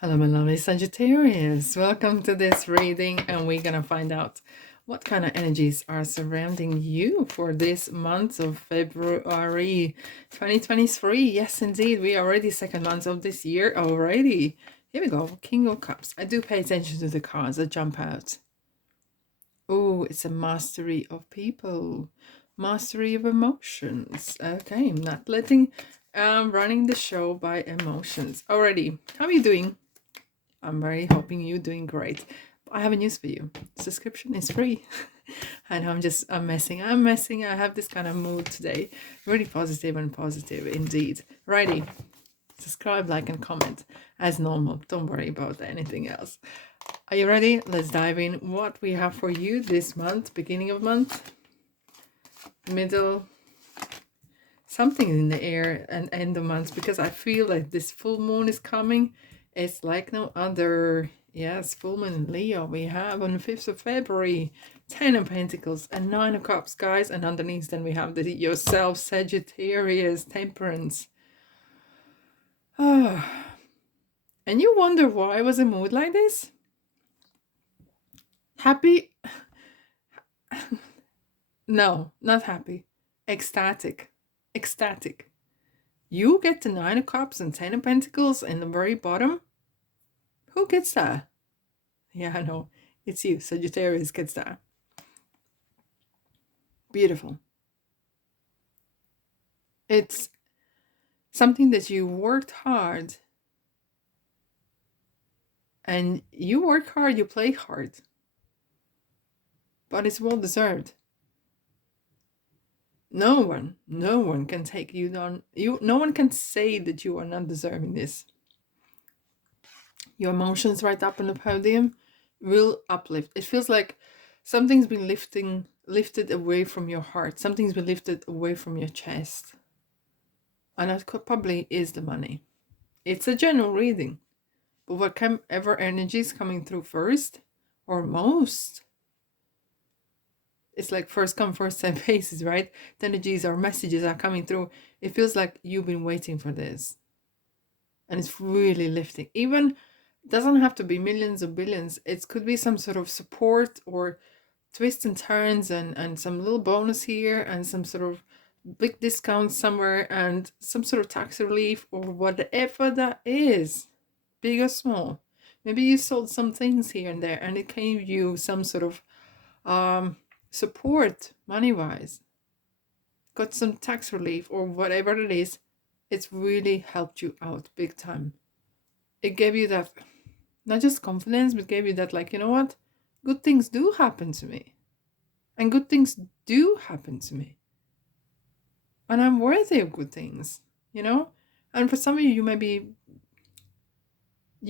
Hello, my lovely Sagittarius. Welcome to this reading, and we're gonna find out what kind of energies are surrounding you for this month of February 2023. Yes, indeed, we are already second month of this year already. Here we go, King of Cups. I do pay attention to the cards that jump out. Oh, it's a mastery of people, mastery of emotions. Okay, I'm not letting running the show by emotions. Already, how are you doing? I'm very hoping you're doing great. I have a news for you. Subscription is free. I know I'm messing. I have this kind of mood today. Really positive and positive indeed. Righty. Subscribe, like, and comment as normal. Don't worry about anything else. Are you ready? Let's dive in. What we have for you this month, beginning of month, middle, something in the air, and end of month, because I feel like this full moon is coming. It's like no other. Yes, full moon in Leo we have on the 5th of February. 10 of Pentacles and 9 of Cups, guys. And underneath then we have the yourself, Sagittarius, Temperance. Oh. And you wonder why I was in a mood like this? Happy? No, not happy. Ecstatic. Ecstatic. You get the 9 of Cups and 10 of Pentacles in the very bottom. Who gets that? Yeah, I know. It's you. Sagittarius gets that. Beautiful. It's something that you worked hard. And you work hard, you play hard. But it's well deserved. No one can take you down. No one can say that you are not deserving this. Your emotions right up on the podium will uplift. It feels like something's been lifted away from your heart. Something's been lifted away from your chest. And that probably is the money. It's a general reading. But whatever energy is coming through first, or most, it's like first come, first serve basis, right? The energies or messages are coming through. It feels like you've been waiting for this. And it's really lifting. Even doesn't have to be millions or billions. It could be some sort of support or twists and turns and some little bonus here and some sort of big discount somewhere and some sort of tax relief or whatever that is, big or small. Maybe you sold some things here and there and it gave you some sort of support money-wise, got some tax relief or whatever it is. It's really helped you out big time. It gave you that, not just confidence, but gave you that, like, you know what, good things do happen to me, and good things do happen to me, and I'm worthy of good things, you know. And for some of you, you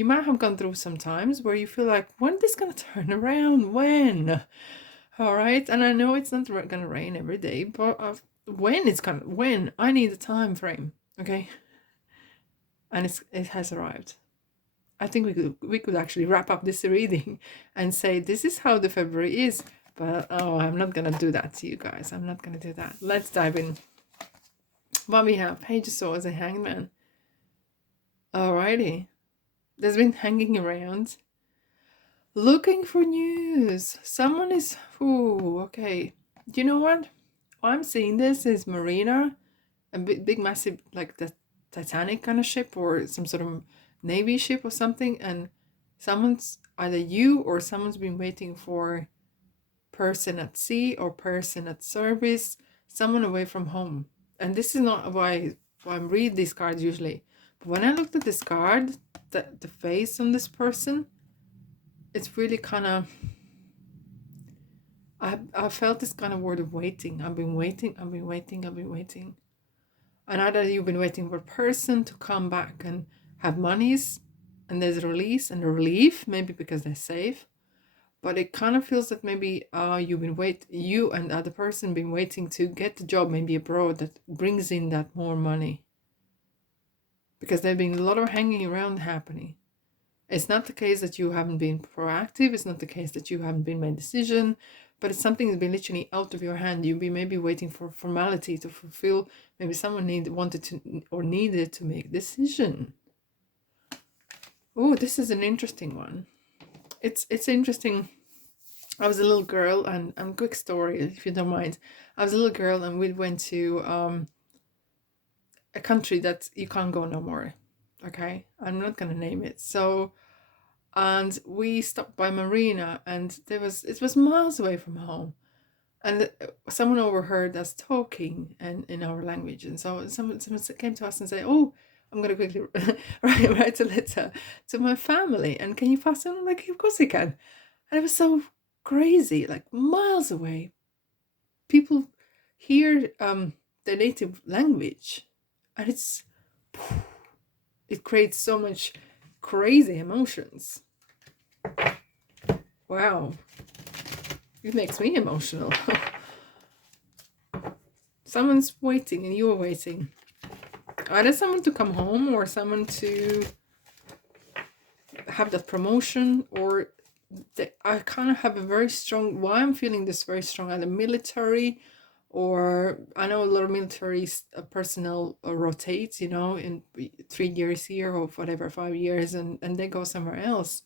might have gone through some times where you feel like, when is this gonna turn around? When? All right. And I know it's not gonna rain every day, but when I need a time frame, okay? And it has arrived. I think we could actually wrap up this reading and say this is how the February is. But oh, I'm not gonna do that to you guys. I'm not gonna do that. Let's dive in. What we have: Page of Swords and Hangman. Alrighty. There's been hanging around, looking for news. Someone is. Ooh, okay. You know what? I'm seeing this is Marina, a big massive, like the Titanic kind of ship or some sort of Navy ship or something, and someone's, either you or someone's been waiting for person at sea or person at service, someone away from home. And this is not why I read these cards usually, but when I looked at this card, the face on this person, it's really kind of, I felt this kind of word of waiting. I've been waiting. And either you've been waiting for a person to come back and have monies, and there's a release and a relief, maybe because they're safe. But it kind of feels that maybe you and the other person been waiting to get the job, maybe abroad, that brings in that more money. Because there's been a lot of hanging around happening. It's not the case that you haven't been proactive. It's not the case that you haven't been made a decision. But it's something that's been literally out of your hand. You've been maybe waiting for formality to fulfill. Maybe someone needed to make a decision. Oh, this is an interesting one. It's interesting. I was a little girl, and quick story if you don't mind. I was a little girl, and we went to a country that you can't go no more. Okay, I'm not gonna name it. So, and we stopped by marina, and it was miles away from home, and someone overheard us talking and in our language, and so someone came to us and said, "Oh, I'm gonna quickly write a letter to my family, and can you pass it on?" Like, of course I can. And it was so crazy, like miles away. People hear their native language, and it creates so much crazy emotions. Wow, it makes me emotional. Someone's waiting, and you're waiting. Either someone to come home, or someone to have that promotion, or I kind of have a very strong, why I'm feeling this very strong, either military, or I know a lot of military personnel rotates, in 3 years here, or whatever, 5 years, and they go somewhere else.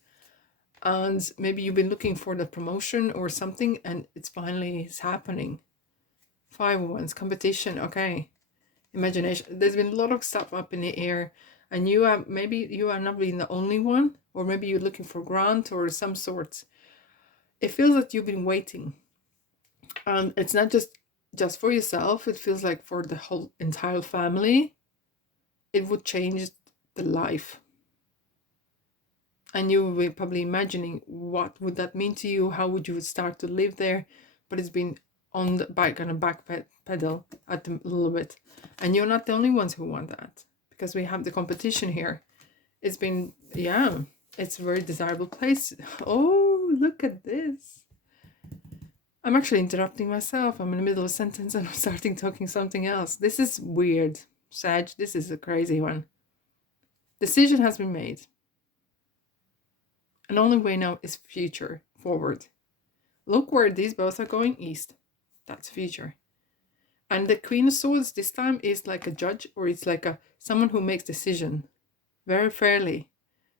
And maybe you've been looking for the promotion or something, and it's finally happening. 5 of Wands, competition, okay. Imagination. There's been a lot of stuff up in the air, and maybe you are not being the only one, or maybe you're looking for grant or some sort. It feels that you've been waiting, and it's not just for yourself. It feels like for the whole entire family. It would change the life, and you will be probably imagining what would that mean to you, how would you start to live there. But it's been on the back pedal at a little bit, and you're not the only ones who want that, because we have the competition here. It's been, yeah, it's a very desirable place. Oh, look at this. I'm actually interrupting myself. I'm in the middle of a sentence and I'm starting talking something else. This is weird, Sag. This is a crazy one. Decision has been made, and the only way now is future, forward. Look where these both are going, east. That's future. And the Queen of Swords this time is like a judge, or it's like someone who makes decision very fairly.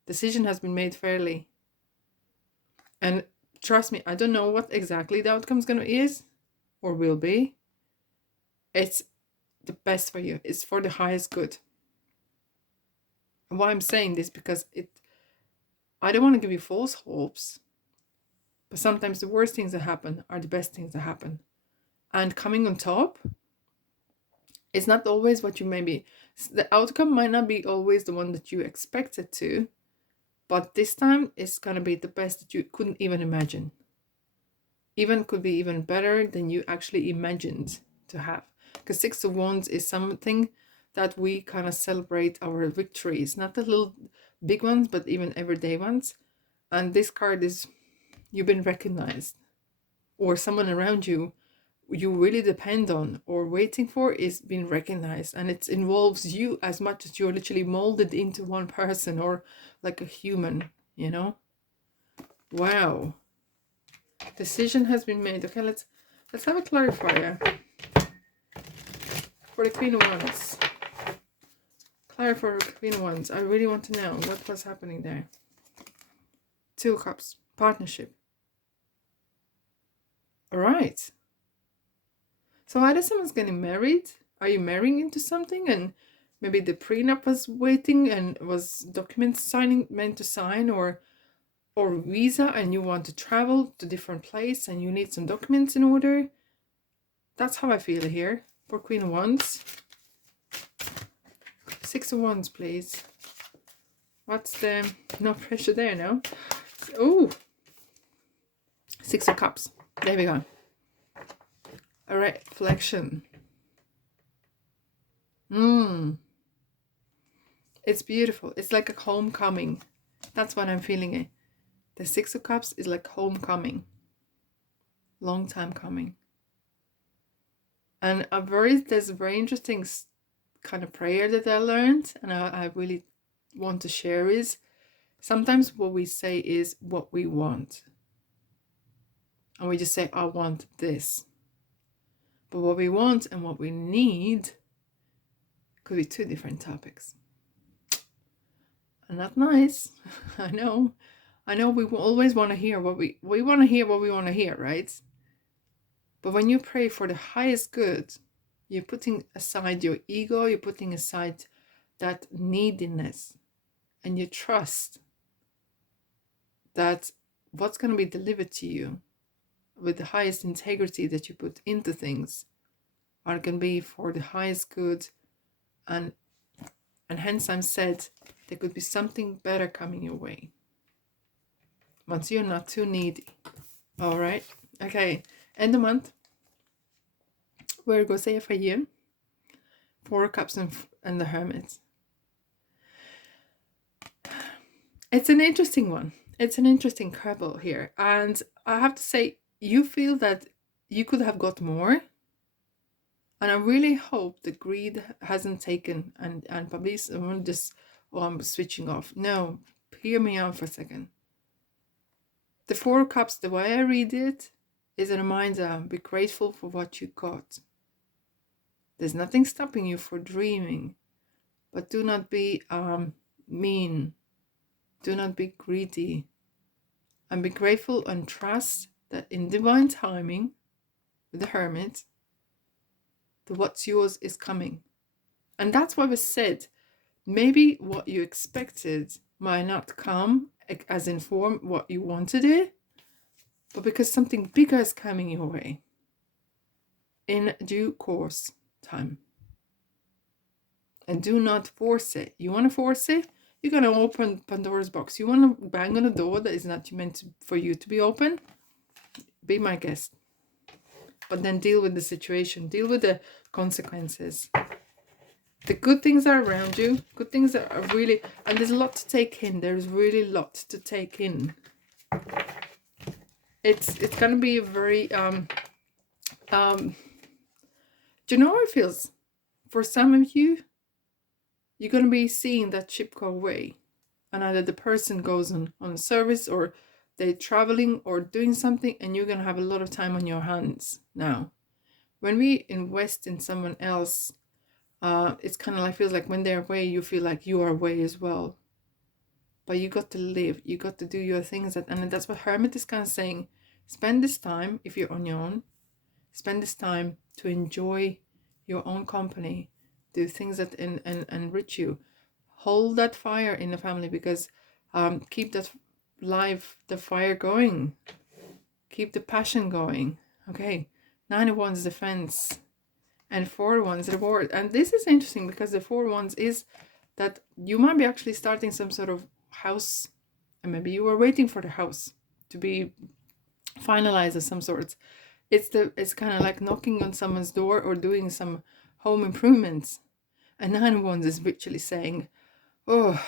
Decision has been made fairly. And trust me, I don't know what exactly the outcome's gonna is or will be. It's the best for you. It's for the highest good. And why I'm saying this, because I don't want to give you false hopes, but sometimes the worst things that happen are the best things that happen. And coming on top, it's not always what you maybe, the outcome might not be always the one that you expected to, but this time it's going to be the best that you couldn't even imagine. Even could be even better than you actually imagined to have. Because 6 of Wands is something that we kind of celebrate our victories, not the little big ones, but even everyday ones. And this card is, you've been recognized, or someone around you really depend on or waiting for is being recognized, and it involves you as much as you're literally molded into one person, or like a human, Wow. Decision has been made. Okay, let's have a clarifier for the Queen of Wands. Clarifier for the Queen of Wands. I really want to know what was happening there. 2 of Cups. Partnership. Alright. So either someone's getting married. Are you marrying into something? And maybe the prenup was waiting and was documents meant to sign, or visa, and you want to travel to different place and you need some documents in order. That's how I feel here for Queen of Wands. 6 of Wands, please. What's the, no pressure there now. Oh, 6 of Cups. There we go. A reflection. It's beautiful. It's like a homecoming. That's what I'm feeling it. The 6 of Cups is like homecoming. Long time coming. And there's a very interesting kind of prayer that I learned, and I really want to share is, sometimes what we say is what we want. And we just say, I want this. But what we want and what we need could be 2 different topics. Not nice. I know. We always want to hear what we want to hear what we want to hear, right? But when you pray for the highest good, you're putting aside your ego, you're putting aside that neediness, and you trust that what's going to be delivered to you with the highest integrity that you put into things are going to be for the highest good, and hence I'm said there could be something better coming your way once you're not too needy. All right, okay, end the month. Virgo say for you, 4 Cups and the Hermit. It's an interesting one. It's an interesting couple here, and I have to say, you feel that you could have got more, and I really hope the greed hasn't taken and probably someone just, oh, I'm switching off. No, hear me out for a second. The 4 Cups, the way I read it, is a reminder: be grateful for what you got. There's nothing stopping you for dreaming, but do not be mean. Do not be greedy, and be grateful and trust that in divine timing, with the Hermit, the what's yours is coming. And that's why we said, maybe what you expected might not come as in form what you wanted it, but because something bigger is coming your way in due course time. And do not force it. You want to force it, you're going to open Pandora's box. You want to bang on a door that is not meant for you to be open? Be my guest. But then deal with the situation. Deal with the consequences. The good things are around you. Good things are really... And there's a lot to take in. There's really a lot to take in. It's going to be a very... do you know how it feels? For some of you, you're going to be seeing that ship go away, and either the person goes on service, or they're traveling or doing something, and you're going to have a lot of time on your hands. Now, when we invest in someone else, it's kind of like, feels like when they're away, you feel like you are away as well. But you got to live, you got to do your things, and that's what Hermit is kind of saying. Spend this time, if you're on your own, spend this time to enjoy your own company. Do things that enrich you. Hold that fire in the family, because keep that the fire going. Keep the passion going. Okay, 9 of Wands defense, and 4 of Wands reward. And this is interesting, because the 4 of Wands is that you might be actually starting some sort of house, and maybe you were waiting for the house to be finalized of some sorts. It's kind of like knocking on someone's door or doing some home improvements. And 9 of Wands is literally saying, oh,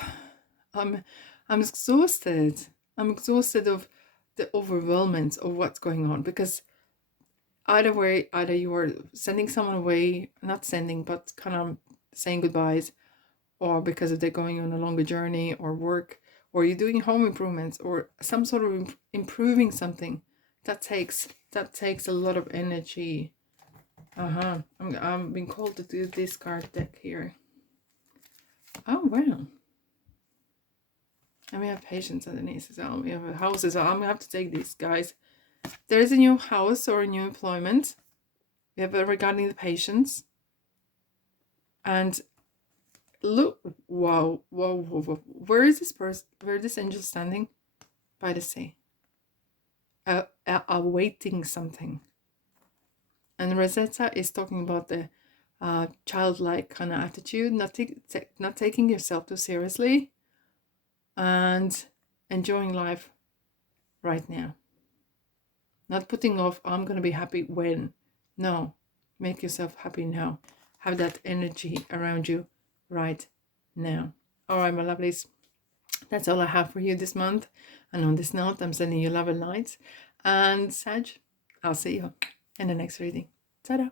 I'm exhausted. I'm exhausted of the overwhelmment of what's going on, because either way, either you are sending someone away, not sending, but kind of saying goodbyes, or because of they're going on a longer journey or work, or you're doing home improvements or some sort of improving something. That takes a lot of energy. I'm being called to do this card deck here. Oh wow. And we have patience underneath as well. We have a house as well. I'm gonna have to take these, guys. There is a new house or a new employment. We have regarding the patience. And look, wow. Where is this person? Where is this angel standing? By the sea. Awaiting something. And Rosetta is talking about the childlike kind of attitude, not taking yourself too seriously, and enjoying life right now. Not putting off, I'm going to be happy when. No, make yourself happy now. Have that energy around you right now. All right, my lovelies. That's all I have for you this month. And on this note, I'm sending you love and light. And Sag, I'll see you in the next reading. Ta-da!